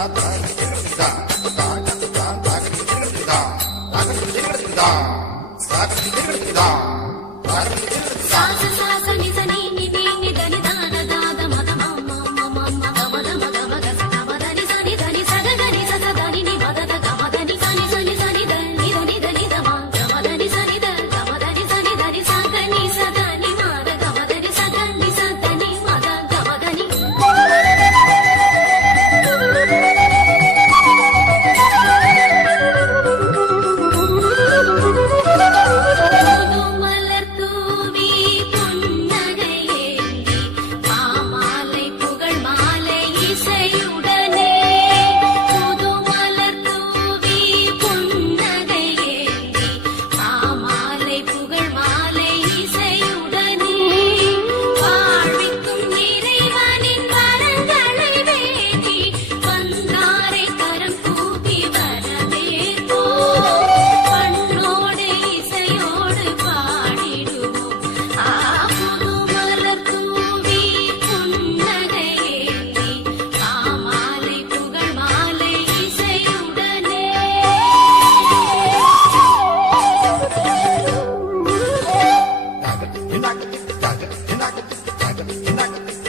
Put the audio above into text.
வரவேற்போம் Thank you.